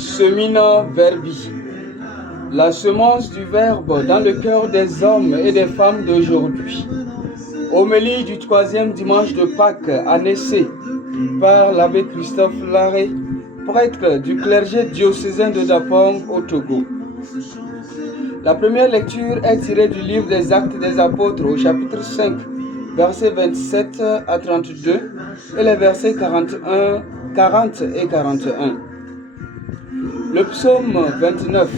Semina Verbi, la semence du Verbe dans le cœur des hommes et des femmes d'aujourd'hui. Homélie du 3e dimanche de Pâques à Nessé par l'abbé Christophe Larré, prêtre du clergé diocésain de Dapong au Togo. La première lecture est tirée du livre des Actes des Apôtres au chapitre 5, versets 27 à 32 et les versets 40 et 41. Le psaume 29.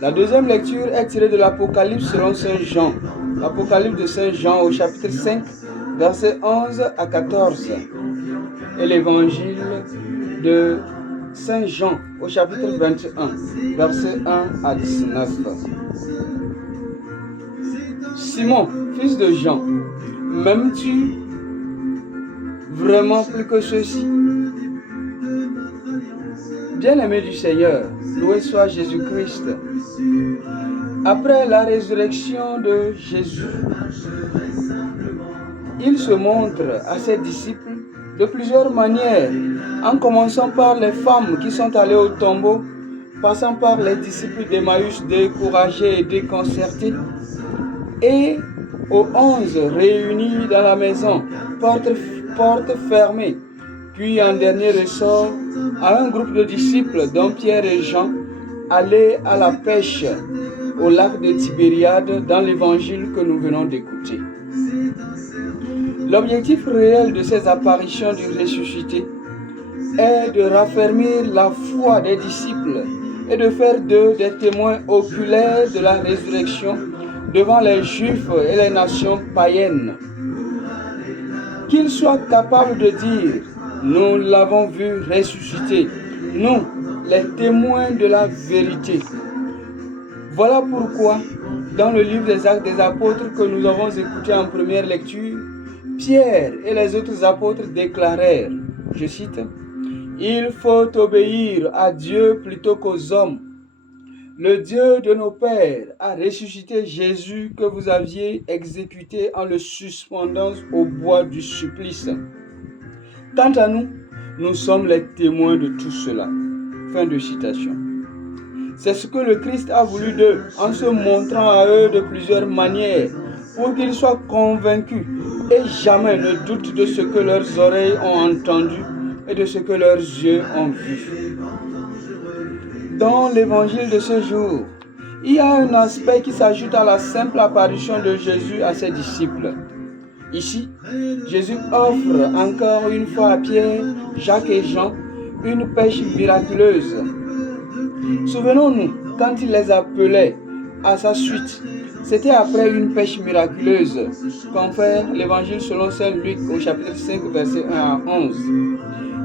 La deuxième lecture est tirée de l'Apocalypse selon Saint Jean. L'Apocalypse de Saint Jean au chapitre 5, versets 11 à 14. Et l'évangile de Saint Jean au chapitre 21, versets 1 à 19. Simon, fils de Jean, m'aimes-tu vraiment plus que ceux-ci? Bien-aimé du Seigneur, loué soit Jésus-Christ. Après la résurrection de Jésus, il se montre à ses disciples de plusieurs manières, en commençant par les femmes qui sont allées au tombeau, passant par les disciples d'Emmaüs découragés et déconcertés, et aux 11 réunis dans la maison, porte fermée. Puis en dernier ressort, à un groupe de disciples, dont Pierre et Jean, allés à la pêche au lac de Tibériade dans l'évangile que nous venons d'écouter. L'objectif réel de ces apparitions du ressuscité est de raffermir la foi des disciples et de faire d'eux des témoins oculaires de la résurrection devant les Juifs et les nations païennes. Qu'ils soient capables de dire: nous l'avons vu ressusciter, nous, les témoins de la vérité. Voilà pourquoi, dans le livre des Actes des Apôtres que nous avons écouté en première lecture, Pierre et les autres apôtres déclarèrent, je cite, « Il faut obéir à Dieu plutôt qu'aux hommes. Le Dieu de nos pères a ressuscité Jésus que vous aviez exécuté en le suspendant au bois du supplice. Quant à nous, nous sommes les témoins de tout cela. » Fin de citation. C'est ce que le Christ a voulu d'eux en se montrant à eux de plusieurs manières pour qu'ils soient convaincus et jamais ne doutent de ce que leurs oreilles ont entendu et de ce que leurs yeux ont vu. Dans l'évangile de ce jour, il y a un aspect qui s'ajoute à la simple apparition de Jésus à ses disciples. Ici, Jésus offre encore une fois à Pierre, Jacques et Jean une pêche miraculeuse. Souvenons-nous, quand il les appelait à sa suite, c'était après une pêche miraculeuse, confère l'évangile selon Saint Luc au chapitre 5, verset 1 à 11.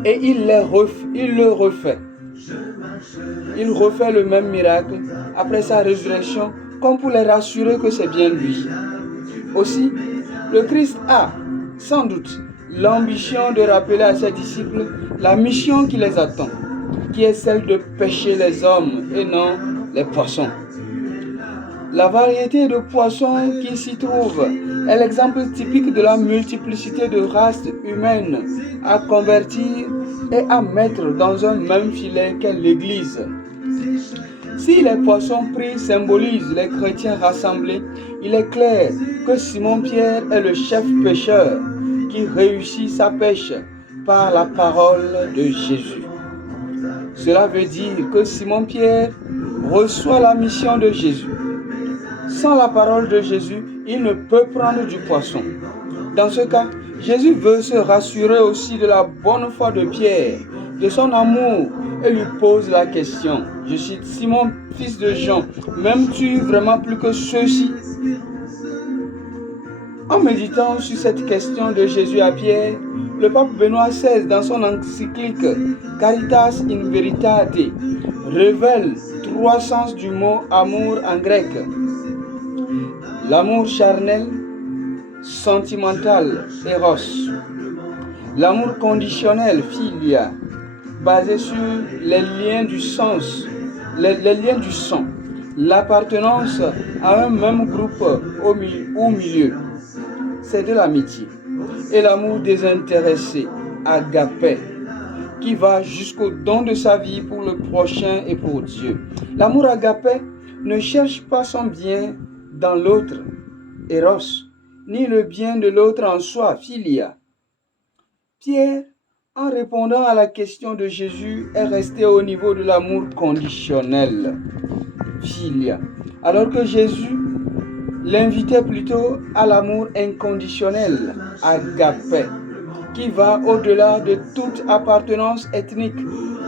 Et il le refait. Il refait le même miracle après sa résurrection, comme pour les rassurer que c'est bien lui. Aussi, le Christ a, sans doute, l'ambition de rappeler à ses disciples la mission qui les attend, qui est celle de pêcher les hommes et non les poissons. La variété de poissons qui s'y trouve est l'exemple typique de la multiplicité de races humaines à convertir et à mettre dans un même filet qu'est l'Église. Si les poissons pris symbolisent les chrétiens rassemblés, il est clair que Simon-Pierre est le chef pêcheur qui réussit sa pêche par la parole de Jésus. Cela veut dire que Simon-Pierre reçoit la mission de Jésus. Sans la parole de Jésus, il ne peut prendre du poisson. Dans ce cas, Jésus veut se rassurer aussi de la bonne foi de Pierre, de son amour, et lui pose la question. Je cite, « Simon, fils de Jean, m'aimes-tu vraiment plus que ceux-ci » En méditant sur cette question de Jésus à Pierre, le pape Benoît XVI, dans son encyclique Caritas in Veritate, révèle 3 sens du mot amour en grec. L'amour charnel, sentimental, éros. L'amour conditionnel, philia, basé sur les liens du sens, les liens du sang, l'appartenance à un même groupe au milieu. C'est de l'amitié. Et l'amour désintéressé, agapé, qui va jusqu'au don de sa vie pour le prochain et pour Dieu. L'amour agapé ne cherche pas son bien dans l'autre, Eros, ni le bien de l'autre en soi, Philia. Pierre, en répondant à la question de Jésus, est resté au niveau de l'amour conditionnel, Philia, alors que Jésus l'invitait plutôt à l'amour inconditionnel, agapé, qui va au-delà de toute appartenance ethnique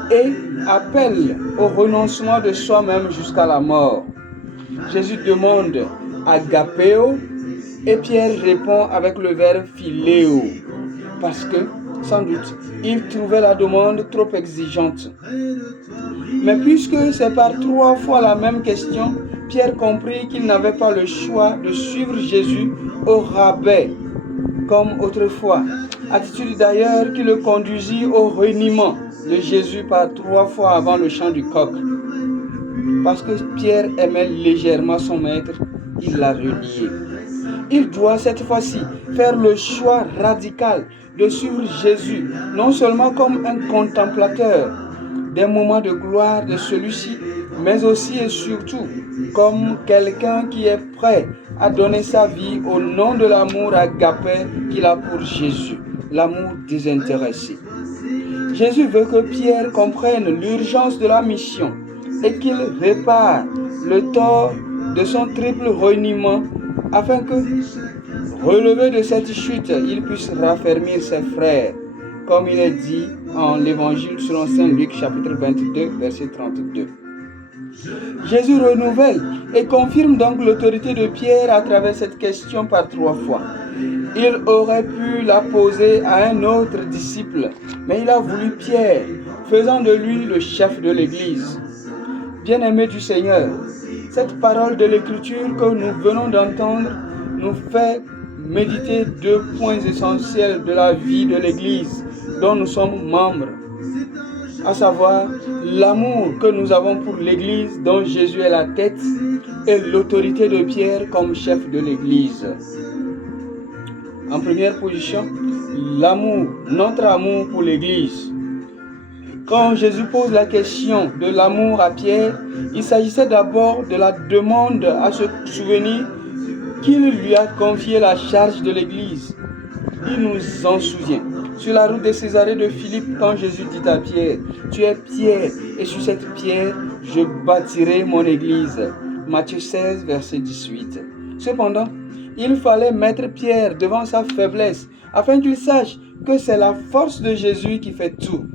et appelle au renoncement de soi-même jusqu'à la mort. Jésus demande agapéo et Pierre répond avec le verbe philéo, parce que, sans doute, il trouvait la demande trop exigeante. Mais puisque c'est par 3 fois la même question, Pierre comprit qu'il n'avait pas le choix de suivre Jésus au rabais, comme autrefois. Attitude d'ailleurs qui le conduisit au reniement de Jésus par 3 fois avant le chant du coq. Parce que Pierre aimait légèrement son maître, il l'a renié. Il doit cette fois-ci faire le choix radical de suivre Jésus, non seulement comme un contemplateur des moments de gloire de celui-ci, mais aussi et surtout comme quelqu'un qui est prêt à donner sa vie au nom de l'amour agapé qu'il a pour Jésus, l'amour désintéressé. Jésus veut que Pierre comprenne l'urgence de la mission et qu'il répare le tort de son triple reniement afin que, relevé de cette chute, il puisse raffermir ses frères, comme il est dit en l'évangile selon Saint Luc chapitre 22 verset 32. Jésus renouvelle et confirme donc l'autorité de Pierre à travers cette question par 3 fois. Il aurait pu la poser à un autre disciple, mais il a voulu Pierre, faisant de lui le chef de l'Église. Bien-aimés du Seigneur, cette parole de l'Écriture que nous venons d'entendre nous fait méditer 2 points essentiels de la vie de l'Église dont nous sommes membres, à savoir l'amour que nous avons pour l'Église dont Jésus est la tête et l'autorité de Pierre comme chef de l'Église. En première position, l'amour, notre amour pour l'Église. Quand Jésus pose la question de l'amour à Pierre, il s'agissait d'abord de la demande à se souvenir qu'il lui a confié la charge de l'Église. Il nous en souvient. Sur la route de Césarée de Philippe, quand Jésus dit à Pierre, « Tu es Pierre, et sur cette pierre, je bâtirai mon Église. » Matthieu 16, verset 18. Cependant, il fallait mettre Pierre devant sa faiblesse, afin qu'il sache que c'est la force de Jésus qui fait tout.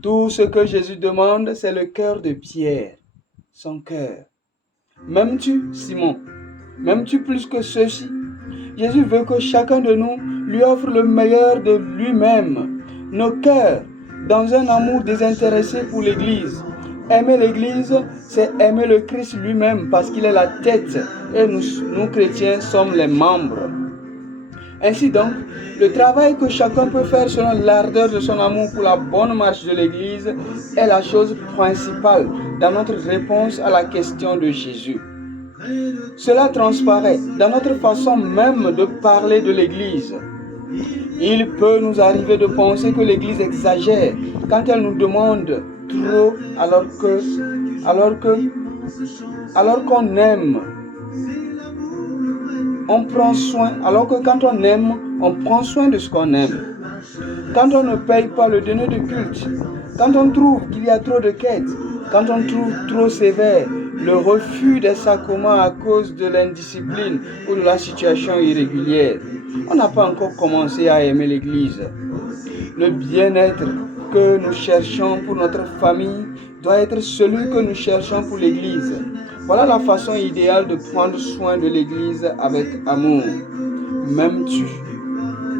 Tout ce que Jésus demande, c'est le cœur de Pierre, son cœur. M'aimes-tu, Simon? M'aimes-tu plus que ceux-ci? Jésus veut que chacun de nous lui offre le meilleur de lui-même, nos cœurs, dans un amour désintéressé pour l'Église. Aimer l'Église, c'est aimer le Christ lui-même parce qu'il est la tête et nous chrétiens sommes les membres. Ainsi donc, le travail que chacun peut faire selon l'ardeur de son amour pour la bonne marche de l'Église est la chose principale dans notre réponse à la question de Jésus. Cela transparaît dans notre façon même de parler de l'Église. Il peut nous arriver de penser que l'Église exagère quand elle nous demande trop alors qu'on aime. On prend soin, alors que quand on aime, on prend soin de ce qu'on aime. Quand on ne paye pas le dîner de culte, quand on trouve qu'il y a trop de quêtes, quand on trouve trop sévère le refus des sacrements à cause de l'indiscipline ou de la situation irrégulière, on n'a pas encore commencé à aimer l'Église. Le bien-être que nous cherchons pour notre famille doit être celui que nous cherchons pour l'Église. Voilà la façon idéale de prendre soin de l'Église avec amour. M'aimes-tu,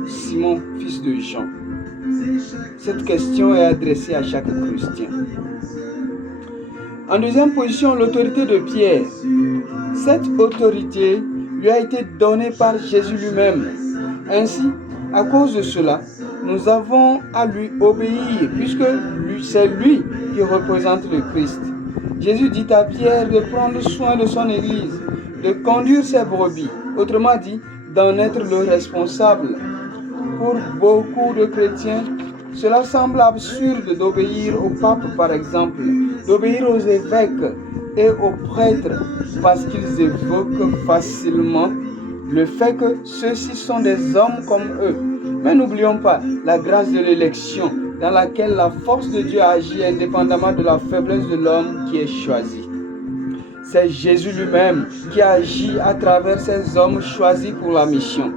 Simon, fils de Jean? Cette question est adressée à chaque chrétien. En deuxième position, l'autorité de Pierre. Cette autorité lui a été donnée par Jésus lui-même. Ainsi, à cause de cela, nous avons à lui obéir, puisque c'est lui qui représente le Christ. Jésus dit à Pierre de prendre soin de son Église, de conduire ses brebis, autrement dit, d'en être le responsable. Pour beaucoup de chrétiens, Cela semble absurde d'obéir au pape, par exemple, d'obéir aux évêques et aux prêtres, parce qu'ils évoquent facilement le fait que ceux-ci sont des hommes comme eux. Mais n'oublions pas la grâce de l'élection, dans laquelle la force de Dieu agit indépendamment de la faiblesse de l'homme qui est choisi. C'est Jésus lui-même qui agit à travers ces hommes choisis pour la mission.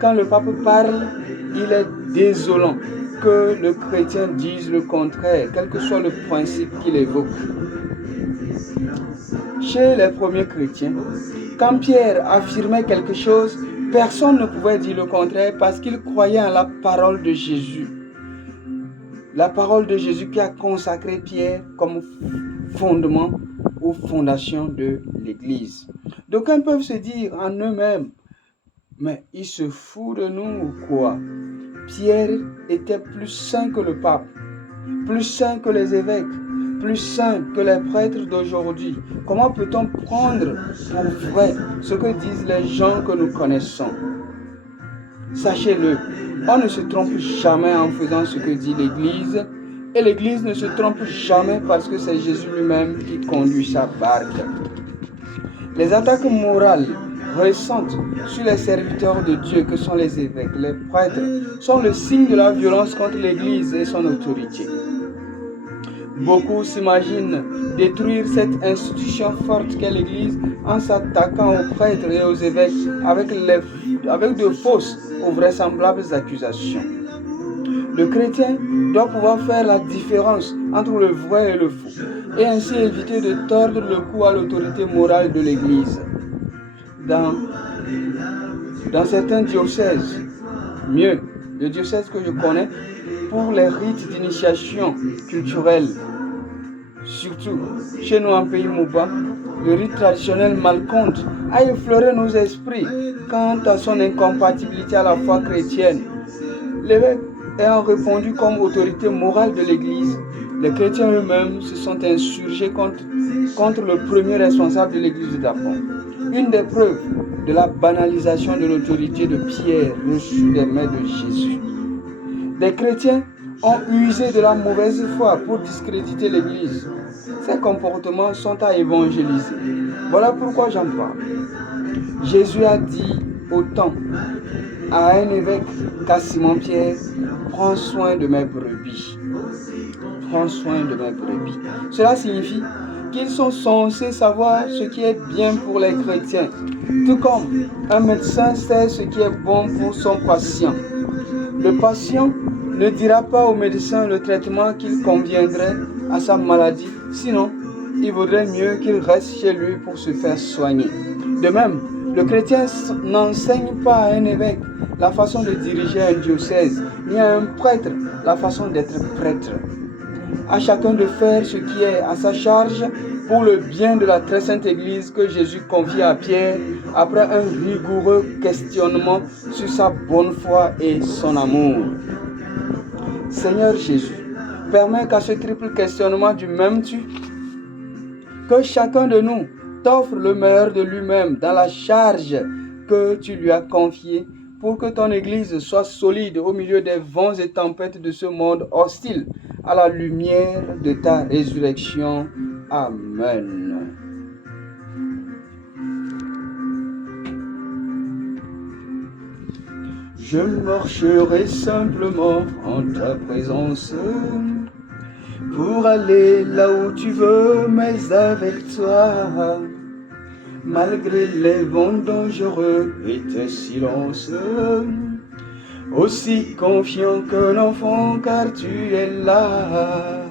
Quand le pape parle, il est désolant que le chrétien dise le contraire, quel que soit le principe qu'il évoque. Chez les premiers chrétiens, quand Pierre affirmait quelque chose, personne ne pouvait dire le contraire parce qu'il croyait en la parole de Jésus. La parole de Jésus qui a consacré Pierre comme fondement aux fondations de l'Église. D'aucuns peuvent se dire en eux-mêmes, mais il se fout de nous ou quoi? Pierre était plus saint que le pape, plus saint que les évêques, plus saint que les prêtres d'aujourd'hui. Comment peut-on prendre pour vrai ce que disent les gens que nous connaissons? Sachez-le, on ne se trompe jamais en faisant ce que dit l'Église, et l'Église ne se trompe jamais parce que c'est Jésus lui-même qui conduit sa barque. Les attaques morales récentes sur les serviteurs de Dieu que sont les évêques, les prêtres, sont le signe de la violence contre l'Église et son autorité. Beaucoup s'imaginent détruire cette institution forte qu'est l'Église en s'attaquant aux prêtres et aux évêques avec de fausses ou vraisemblables accusations. Le chrétien doit pouvoir faire la différence entre le vrai et le faux et ainsi éviter de tordre le cou à l'autorité morale de l'Église. Dans certains diocèses, mieux, le diocèse que je connais, pour les rites d'initiation culturelle, surtout chez nous en pays Mouba, le rite traditionnel Malconte a effleuré nos esprits quant à son incompatibilité à la foi chrétienne. L'évêque ayant répondu comme autorité morale de l'Église, les chrétiens eux-mêmes se sont insurgés contre le premier responsable de l'Église d'Apon. Une des preuves de la banalisation de l'autorité de Pierre reçue des mains de Jésus. Des chrétiens ont usé de la mauvaise foi pour discréditer l'Église. Ces comportements sont à évangéliser. Voilà pourquoi j'en parle. Jésus a dit autant à un évêque qu'à Simon-Pierre, prends soin de mes brebis. Prends soin de mes brebis. Cela signifie qu'ils sont censés savoir ce qui est bien pour les chrétiens, tout comme un médecin sait ce qui est bon pour son patient. Le patient ne dira pas au médecin le traitement qu'il conviendrait à sa maladie, sinon il vaudrait mieux qu'il reste chez lui pour se faire soigner. De même, le chrétien n'enseigne pas à un évêque la façon de diriger un diocèse, ni à un prêtre la façon d'être prêtre. À chacun de faire ce qui est à sa charge pour le bien de la très sainte Église que Jésus confie à Pierre après un rigoureux questionnement sur sa bonne foi et son amour. Seigneur Jésus, permets qu'à ce triple questionnement du même tu, que chacun de nous t'offre le meilleur de lui-même dans la charge que tu lui as confiée pour que ton Église soit solide au milieu des vents et tempêtes de ce monde hostile à la lumière de ta résurrection. Amen. Je marcherai simplement en ta présence pour aller là où tu veux, mais avec toi. Malgré les vents dangereux et tes silences, aussi confiant qu'un enfant car tu es là.